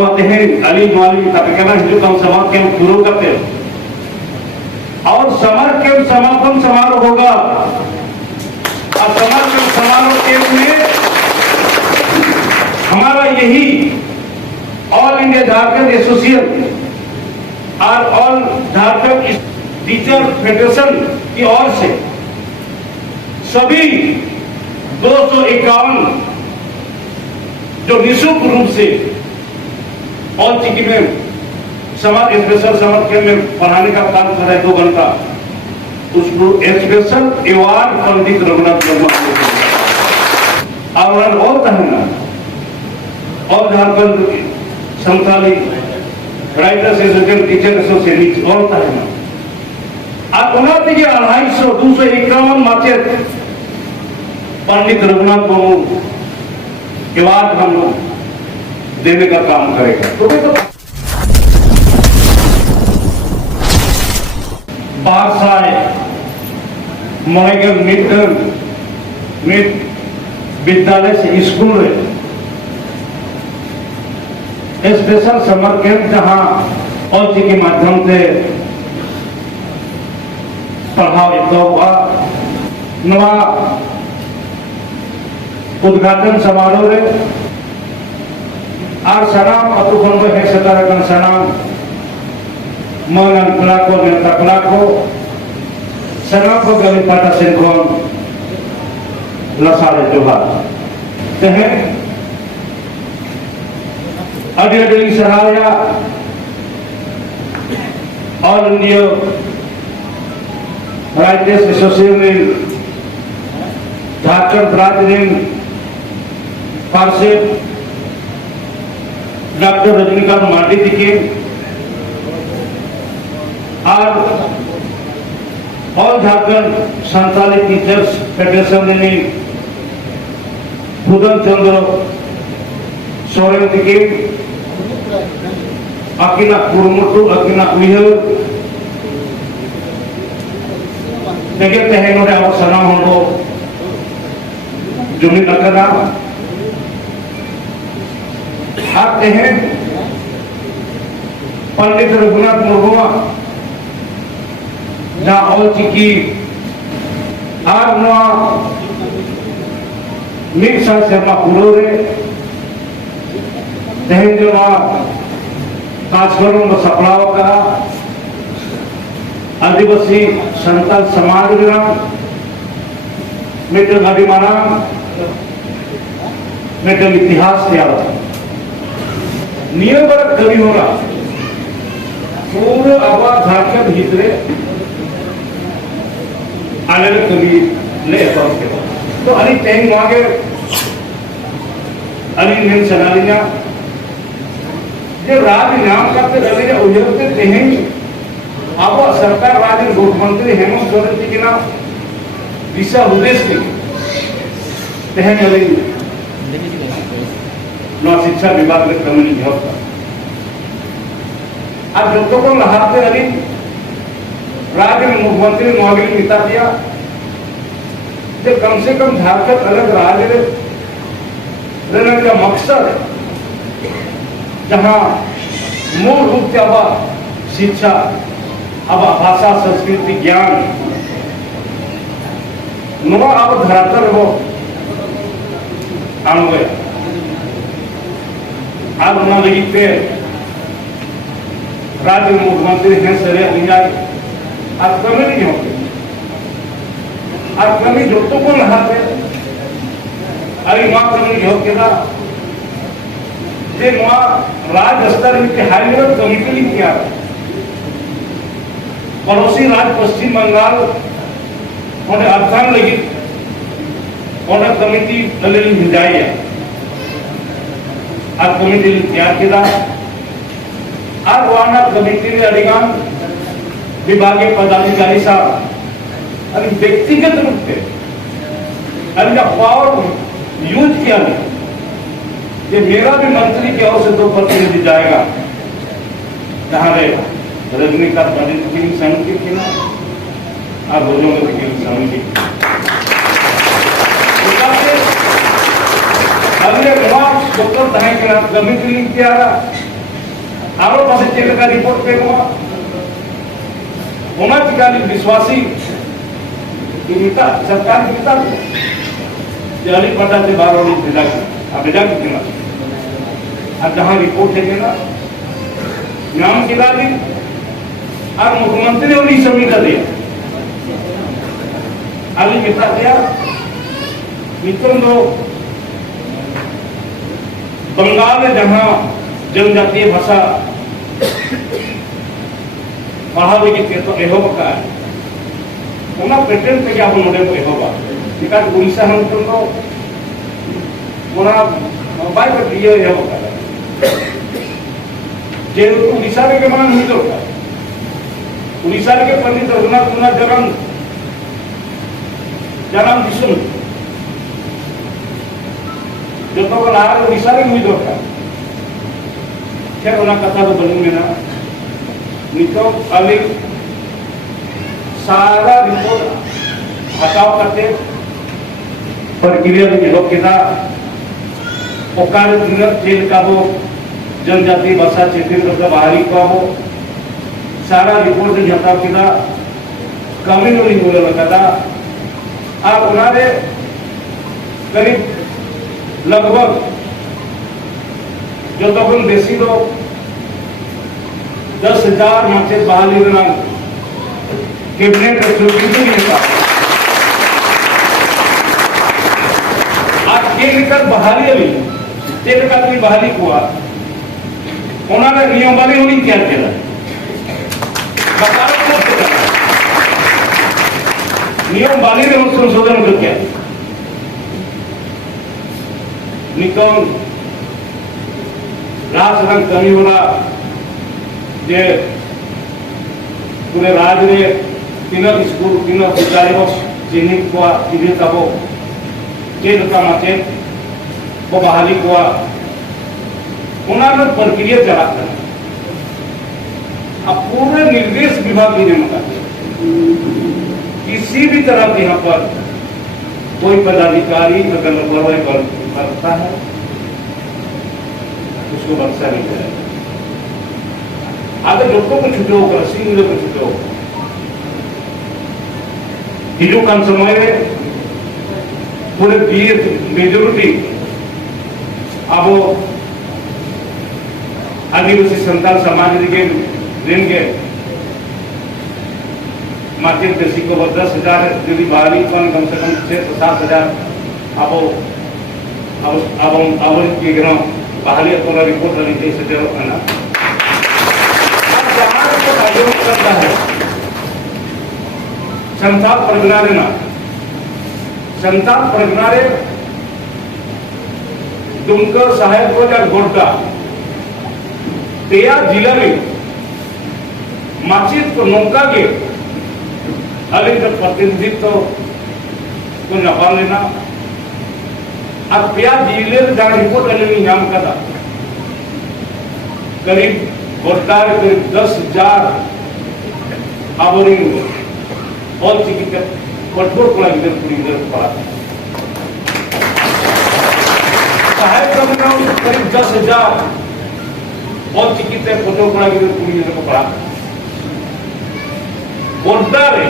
Matehen Ali Mali tapi karena hidup dalam समाज के हम शुरू करते हैं और समर के समापन समारोह होगा और समर के समारोह के में हमारा यही ऑल इंडिया झारखंड एसोसिएशन और ऑल झारखंड टीचर फेडरेशन की ओर से सभी 251 जो निःशुल्क रूप से ऑल चिकी में समर स्पेशल समर कैंप में पढ़ाने का काम कर रहे 2 घंटा उसको स्पेशल अवार्ड पंडित रघुनाथ वर्मा और कहना और Jharkhand Santali writers association teacher association और कहना अब उन्होंने 251 माचे पंडित रघुनाथ वर्मा के बाद हम लोग देने का काम करेगा तो बारसाय मोहगल मिड विद्यालय से स्कूल स्पेशल समर कैंप जहां औची के माध्यम से प्रभावित हुआ नवा उद्घाटन समारोह रे और सनाम अतुखन को है सतारकन सनाम मनन कला को नेता कला को सनाम को गली पाटा सिंखोन लसारे जोहार तहे अडी सहाया all India writers association Jharkhand राज्य पार्षद डॉक्टर रजनीकांत मांडी जी के और all Jharkhand Santali teachers federation ने फुदन चंद्र सोरेन जी के अकिना कुरमुटु अकिना उइहर देखे तहे नोडे अब सनाम होंडो जुमिन अकना आते हैं पंडित रघुनाथ मुर्मू जहाँ ऑल चिकी और मिक्सा शर्मा पुरोरे तहन जो काजकरों में सपड़ाव करा आदिवासी संताल समाज मेटल अभिमाना मेटल इतिहास तैयार नियम बड़ा कवि हो रहा पूरे आवाज झारखंड हितरे आने कवि ले तो अली टैंग मांगे अली नेम सनालिया जो राज नाम करते रवि ने उजरते तेहें अब सरकार राज्य मुख्यमंत्री हेमंत सोरेन जी के नाम दिशा उद्देश की तेहें अली नौ शिक्षा विभाग में कम्युनिटी होता अब जो तो को लहाते अली राज्य में मुख्यमंत्री मुआविन मिता दिया जो कम से कम झारखंड अलग राज्य रहने का मकसद है जहां मूल रूप से अब शिक्षा अब भाषा संस्कृति ज्ञान नुआ अब धरातल वो आन गया अब उन्होंने लगी पे राज्य मुख्यमंत्री हैं सरे लिंगाई आज कमी नहीं होती आज कमी जो तो को लहाते अरे माँ कमी हो के ना जे माँ राज्य स्तर में हाई लेवल कमिटी नहीं किया पड़ोसी राज्य पश्चिम बंगाल उन्हें अर्थान लगी उन्हें कमिटी ललेली हिजाई है आज कमिटी तैयार किया आज वाना कमिटी ने अधिकांश विभागीय पदाधिकारी साहब अभी व्यक्तिगत रूप से अभी का पावर यूज किया नहीं ये मेरा भी मंत्री की ओर से 2 प्रतिनिधि जाएगा जहां रजनीकांत पंडित की समिति की ना आप बोलोगे तो की समिति अगले डॉक्टर कमिटी किया आरो पासे चेक का रिपोर्ट पे होना चिकाली विश्वासी कि नेता सरकार की नेता जाली पता से बाहर होने भेजा अब भेजा कितना अब जहाँ रिपोर्ट है ना नाम चिका दी और मुख्यमंत्री ने समीक्षा दिया अभी मिता दिया मित्रों दो बंगाल में जहाँ जनजातीय भाषा पढ़ावे के तो एहब का उना पेटेंट पे क्या हम नोडे को एहबा निकाल उड़ीसा हम तो उना बाय पर दिए एहब का जे उड़ीसा के मान नहीं तो उड़ीसा के पंडित रघुनाथ जन्म दिसुन जो तो लार उड़ीसा के हुई दो का क्या उना कथा तो बनी में ना नितो अली सारा रिपोर्ट हटाव करते प्रक्रिया में लोग कितना ओकार जेल का हो जनजाति भाषा क्षेत्र बाहरी का हो सारा रिपोर्ट में हटाव कितना कमी नहीं बोले लगा आप उन्होंने करीब लगभग जो तो देसी लोग 10,000 माचे बहाली बना कैबिनेट नहीं होता आज के निकल बहाली अभी तेल का कोई बहाली हुआ उन्होंने नियम वाली होनी क्या किया नियम वाली ने संशोधन कर किया निकल राजरंग कमी वाला जे पूरे राज्य में तीनों स्कूल तीनों विद्यालयों चिन्हित हुआ चिन्हित अब चेक का माचे वो बहाली हुआ उन्होंने प्रक्रिया चला कर अब पूरे निर्देश विभाग की नियम किसी भी तरह के यहाँ पर कोई पदाधिकारी अगर लापरवाही करता है उसको बख्शा नहीं जाएगा आगे लोगों को छुटे होकर सीनियर को छुटे होकर हिजू का समय में पूरे मेजोरिटी अब आदिवासी संतान समाज के ऋण के माध्यम देशी को 10,000 यदि बाहरी कम से कम 6 से 7,000 अब के ग्राम बाहरी पूरा रिपोर्ट रही थी इसे है ना करता है संताप परगना ना संताप परगना रे दुमका साहेबगंज और गोड्डा तेया जिला में माचित को नौका के अली तक प्रतिनिधित्व को नपा लेना अब पेया जिले जहाँ रिपोर्ट अली नाम का था करीब गोड्डा करीब 10,000 आवरी और चिकित्सा कठोर पड़ा इधर पूरी इधर पड़ा सहायक करीब 10,000 और चिकित्सा कठोर पड़ा इधर पूरी इधर को पड़ा गोड्डा रे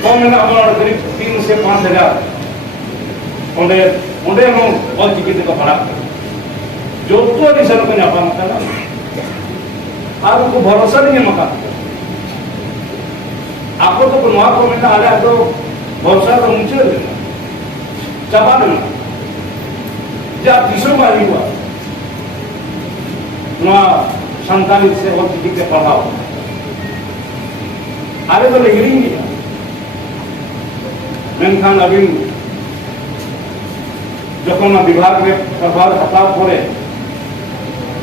तो मैंने हमारा करीब 3 से 5,000 उन्हें हम और चिकित्सा को पड़ा जो तो निशान को नापा मत ना आप उनको भरोसा नहीं है मकान आपको तो वहां को मिलना आ रहा है तो भरोसा तो ऊंचे चबा देना जब तीसरों बार हुआ वहां 47 से और चिकित्सा के पढ़ाओ आगे तो लेगी नहीं मेनखान अभी जो विभाग में प्रभाव हटाव करे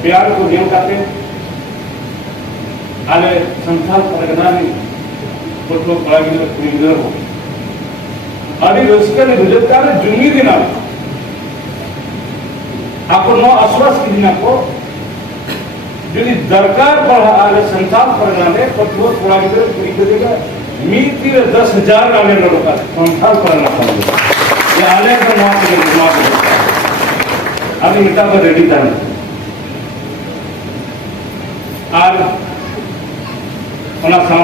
प्यार को नियम करते आले संसार परगना नहीं कुछ लोग बड़ा गिर हो अभी रोजगार गुजरता है जुम्मी दिन आपको नौ आश्वास की दिन आपको यदि दरकार पड़ा आले संसार परगना में कुछ लोग बड़ा गिर पूरी करेगा मीती 10,000 आले लोगों का संसार परगना पड़ेगा ये आले का नाम अभी मिटा पर रेडी था और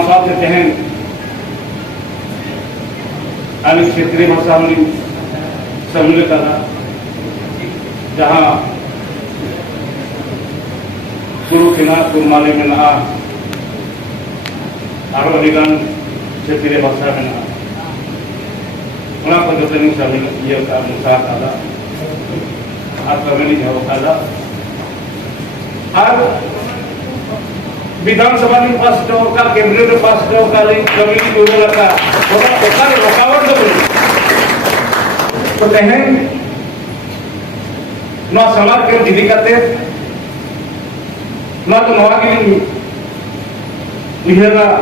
साथ तेहन अली क्षेत्रीय भाषा में सम्मिलित जहाँ गुरु के कुरमाली में अड़ीगान क्षेत्रीय भाषा में जो सम्मिलित ये और कमेटी और विधानसभा में पास का कैबिनेट में पास का कमेटी को लगा रुकावट तो तेहन समाज के दीदी करते तो नवा की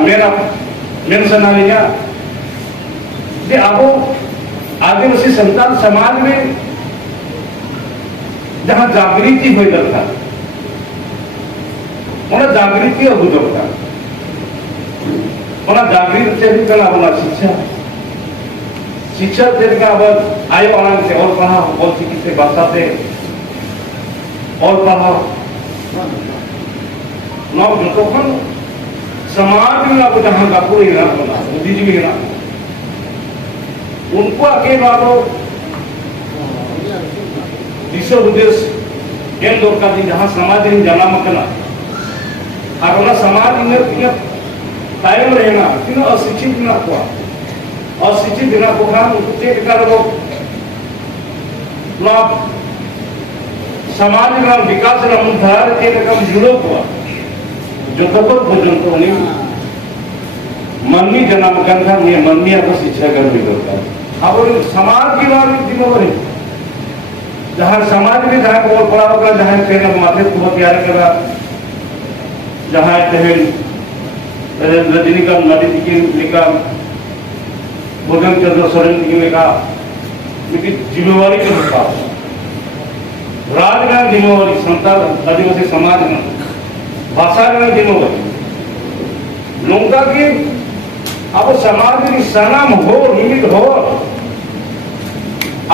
मेरा मेन सना जे अब आदिवासी संतान समाज में जहाँ जागृति हो दरकार जागृति अगू दरकार जागृति चलना अपना शिक्षा शिक्षा चलना अब आयो आराम से और पढ़ाओ और चिकित्सा भाषा से और पढ़ाओ जो समाज में अब जहाँ गापुर बुद्धिजीवी है उनको आके दिशा उद्देश्य एम दरकार जहाँ समाज जनाम और समाज तायम रहना तीन अशिक्षित में अशिक्षित को समाज में विकास मुद्धार जुड़ो को जो पर्यटन मन्नी जनाम मन्नी शिक्षा करने दरकार अब समाज की जिम्मेवारी जहाँ समाज में जहाँ को पड़ा होगा जहाँ ट्रेन माथे को तैयार करा जहाँ तहन रजनीकांत माटी की लिखा भोजन चंद्र सोरेन की लिखा जिम्मेवारी के पास राजगान जिम्मेवारी संताल आदिवासी समाज में भाषा जिम्मेवारी नौका की अब समाज की सनाम हो निमित हो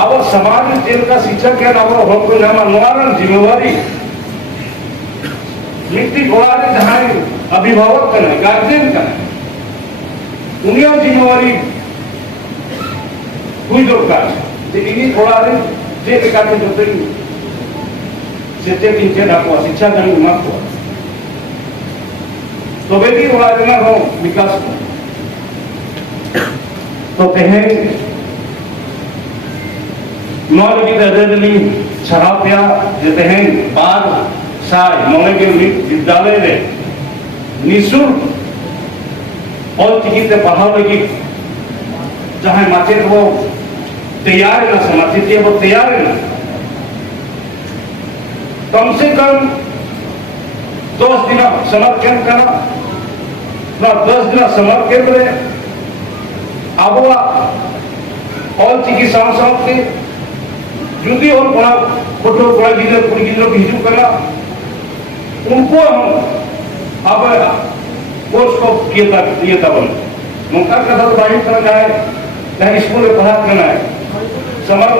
अब समाज जेल का शिक्षा के निवारण जिम्मेवारी मिट्टी घोड़ा जहाँ अभिभावक करना गार्जियन करना उन्हें जिम्मेवारी हुई दरकार इन्हीं घोड़ा जे लेकर जो सेचे तीन आपको शिक्षा करने माफ हुआ तो बेटी घोड़ा देना हो विकास को तो तेहन नौ लगी छरापिया जो तेहन बाद मोने के विद्यालय में निःशुल्क और चिकित्सा पढ़ाव लगी जहाँ माचेद वो तैयार है ना समाचित वो तैयार है ना कम से कम 10 दिन समर कैंप करना ना 10 दिन समर कैंप रहे अब और चिकित्सा के जुदी और बड़ा फोटो बड़ा गिजर पूरी गिजर हिजू करना उनको हम अब कोर्स को किए तब उनका कथा तो बाइक करना है चाहे स्कूल में पढ़ा करना है summer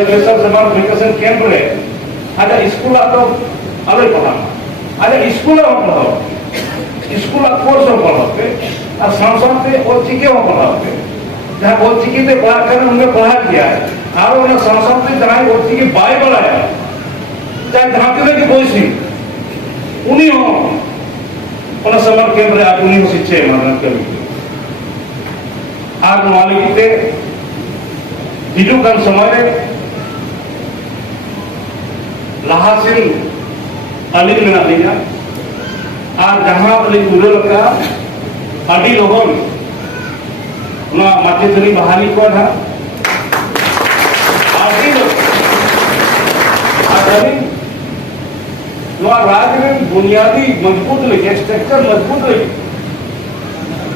special summer vacation camp रहे अच्छा स्कूल तो अलग पढ़ाना अच्छा स्कूल में पढ़ाओ स्कूल कोर्स में पढ़ाते और सांसद पे और चिके में पढ़ाते जहाँ वो चिकी से पढ़ा कर उन्हें पढ़ा किया है और उन्हें सांसद से जहाँ वो चिकी बाई बढ़ाया चाहे धाते की कोई सी उन्हीं हो उन्हें समर केंद्र आज उन्हीं को शिक्षा मानना कभी आज मालिक थे हिजू कम समय लाहासिन अली में दिया आज जहाँ अली उड़ल का अड़ी लोगों माध्यमी बहाली को था राज्य में बुनियादी मजबूत लगे स्ट्रक्चर मजबूत लगे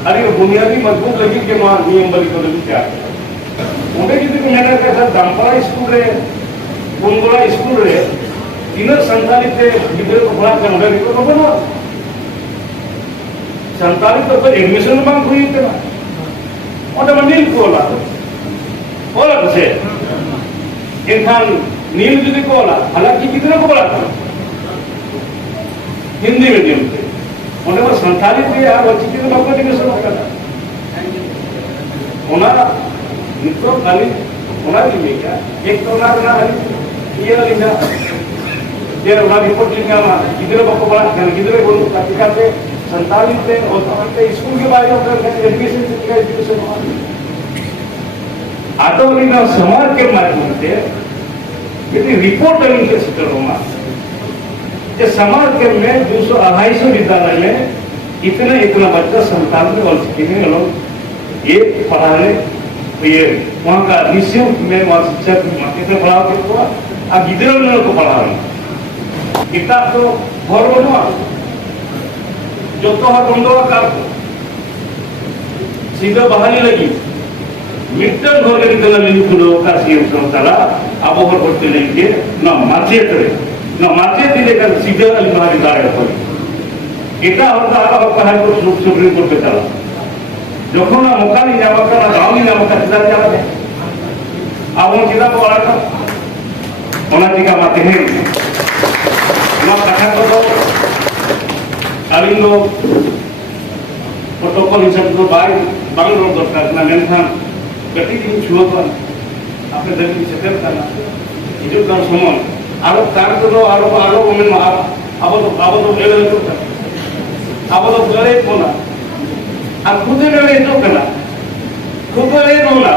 अरे बुनियादी मजबूत लगी के नियम बली को लगी क्या उन्हें किसी को मैंने कहा दामपड़ा स्कूल है गुनगुला स्कूल है इन्हें संचालित गिदरे को पढ़ा कर उन्हें रिकॉर्ड बना संचालित तो एडमिशन मांग हुई इतना और नील को बोला से इनखान नील जी को बोला हालांकि कितने को बोला था हिंदी मीडियम से ᱚᱸᱰᱮ ᱢᱟ ᱥᱟᱱᱛᱟᱲᱤ ᱛᱮ ᱟᱨ ᱚᱞᱪᱤᱠᱤ ᱫᱚ ᱵᱟᱠᱚ ᱮᱰᱩᱠᱮᱥᱚᱱ ᱟᱠᱟᱫᱟ ᱚᱱᱟ ᱱᱤᱛᱚᱜ ᱟᱹᱞᱤᱧ ᱚᱱᱟᱜᱤᱧ ᱞᱟᱹᱭᱮᱜᱼᱟ ᱮᱠ ᱛᱚ ᱚᱱᱟ ᱨᱮᱱᱟᱜ ᱤᱭᱟᱹ ᱟᱹᱞᱤᱧ जे उना रिपोर्ट लिखा मा गिदरे बको बड़ा kan गिदरे बोल चिकाते संताली ते और ते स्कूल के बारे में एजुकेशन से क्या एजुकेशन आतो लिना समाज के माध्यम से यदि रिपोर्ट लिखे सिस्टम जे समाज के में 200-250 विद्यालय में इतना बच्चा संताली और सीखने लोग ये पढ़ाने ये वहाँ का निःशुल्क में वहाँ शिक्षक कितने पढ़ाओ के हुआ अब गिदरे लोगों को पढ़ा रहे किताब तो घर बनवा जो तो हर बंदवा का सीधा बहाली लगी मिट्टन घर के निकलने लिखी खुलो का सीएम संस्थाला अब वो करते लेंगे ना माचे करे ना माचे दिले का सीधा अलमारी दारे कोई किताब होता है अब कहाँ को सुप्रीम कोर्ट पे चला जो को ना मौका नहीं जावा का ना गाँव नहीं जावा का सीधा जावा है अब वो किताब वाला का उन्हें टिका माते हैं कथा को अलिंगो प्रोटोकॉल हिसाब से बांग रोड दरकार ना मेनखान गति दिन छुआ पर अपने दिल की सेटल करना हिजू कर समन आरो कार तो आरो उमेन अब तो लेवल तो अब तो गले कोना आ खुद ले तो करना खुद ले कोना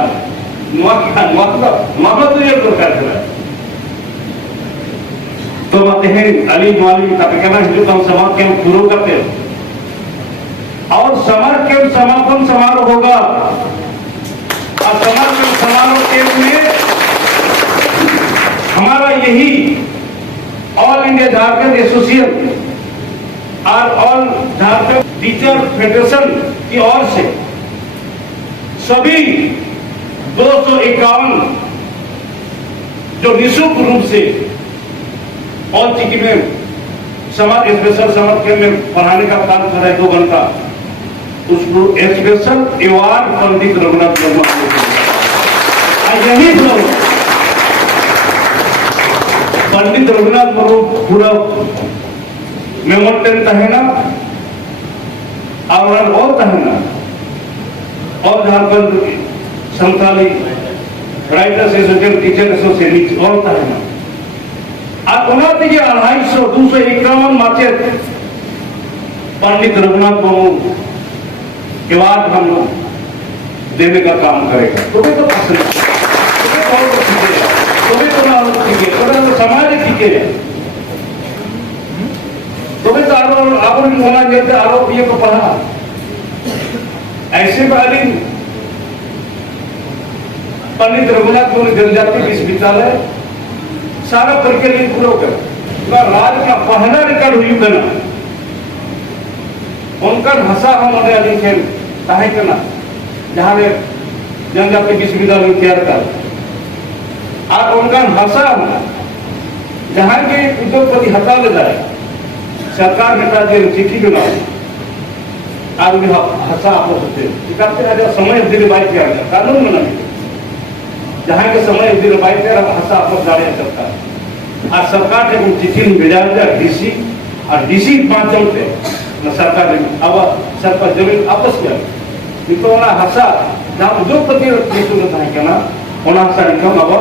मतलब तो ये दरकार है तो बात है अली वाली कहना हिंदू का समाज कैंप शुरू करते हैं और समर कैंप समापन समारोह होगा और समर कैंप समारोह कैंप में हमारा यही ऑल इंडिया झारखंड एसोसिएशन और ऑल झारखंड टीचर फेडरेशन की ओर से सभी 251 जो निःशुल्क रूप से और चिकी में समाज स्पेशल समर कैंप में पढ़ाने का काम कर रहे 2 घंटा उसको स्पेशल अवार्ड पंडित रघुनाथ वर्मा यही पंडित रघुनाथ वर्मा पूरा मेमोरियल है ना और है ना और Jharkhand Santali writers association teacher association और है ना और 251 माचेत पंडित रघुनाथ बमू के बाद हम लोग देने का काम करेगा तुम्हें तो पसंद तुम्हें तो समाज ठीक है तुम्हें तो आरोप होना देते आरोप ये को पढ़ा ऐसे वाली पंडित रघुनाथ बमू जनजाति विश्वविद्यालय सारा प्रक्रिया पूरा कर राज का पहला रिकॉर्ड हुई करना उनका भाषा हम अभी खेल ताहे करना जहाँ में जनजाति विश्वविद्यालय तैयार कर और उनका भाषा जहाँ के उद्योगपति हटा ले जाए सरकार नेता जो चिट्ठी बना और भाषा आप समय अवधि बाई किया गया कानून बना जहाँ के समय अवधि बाई किया भाषा आप जारी सकता है और सरकार ने चिट्ठी भेजा डीसी और डीसी माध्यम से सरकार ने अब सरकार जमीन वापस किया तो भाषा जहाँ उद्योगपति भाषा निकम अब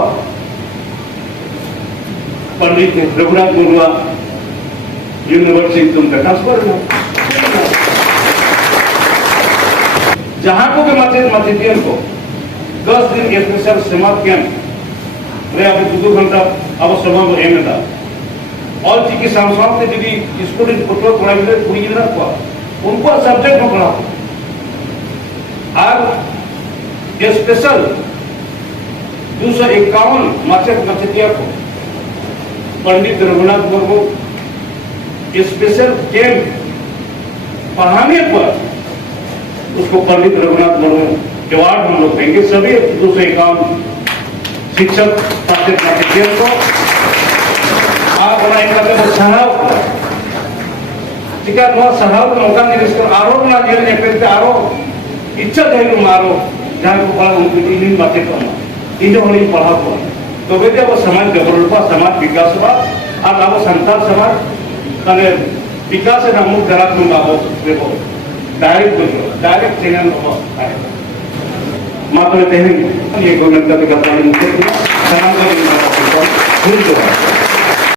पंडित रघुनाथ बरुआ यूनिवर्सिटी तुम ट्रांसफर जहाँ को भी माचिदियन को 10 दिन स्पेशल समाप्त कैंप अभी 2 घंटा अब समय एम था और चिकी सांस्कृतिक यदि स्टूडेंट फोटो पढ़ाई पूरी गिरा को उनको सब्जेक्ट में पढ़ा और स्पेशल 251 माचिदिया को पंडित रघुनाथ मुर्मू स्पेशल कैंप पढ़ाने पर उसको पंडित रघुनाथ मुर्मू अवार्ड हम लोग देंगे सभी 251 शिक्षक छात्र को आप सहाव ठीक है सहाव मौका आरोप ना दिए आरो इच्छा थे मारो जहाँ को पढ़ा इन बातें कमा इन जो हम पढ़ा को तो वे अब समाज डेवलप समाज विकास और अब संताल समाज 비카스 나무 가락군 가고 그리고 डायरेक्ट चैनल हो आएगा मात्र कहते हैं ये गवर्नमेंट का विज्ञापन सलाम का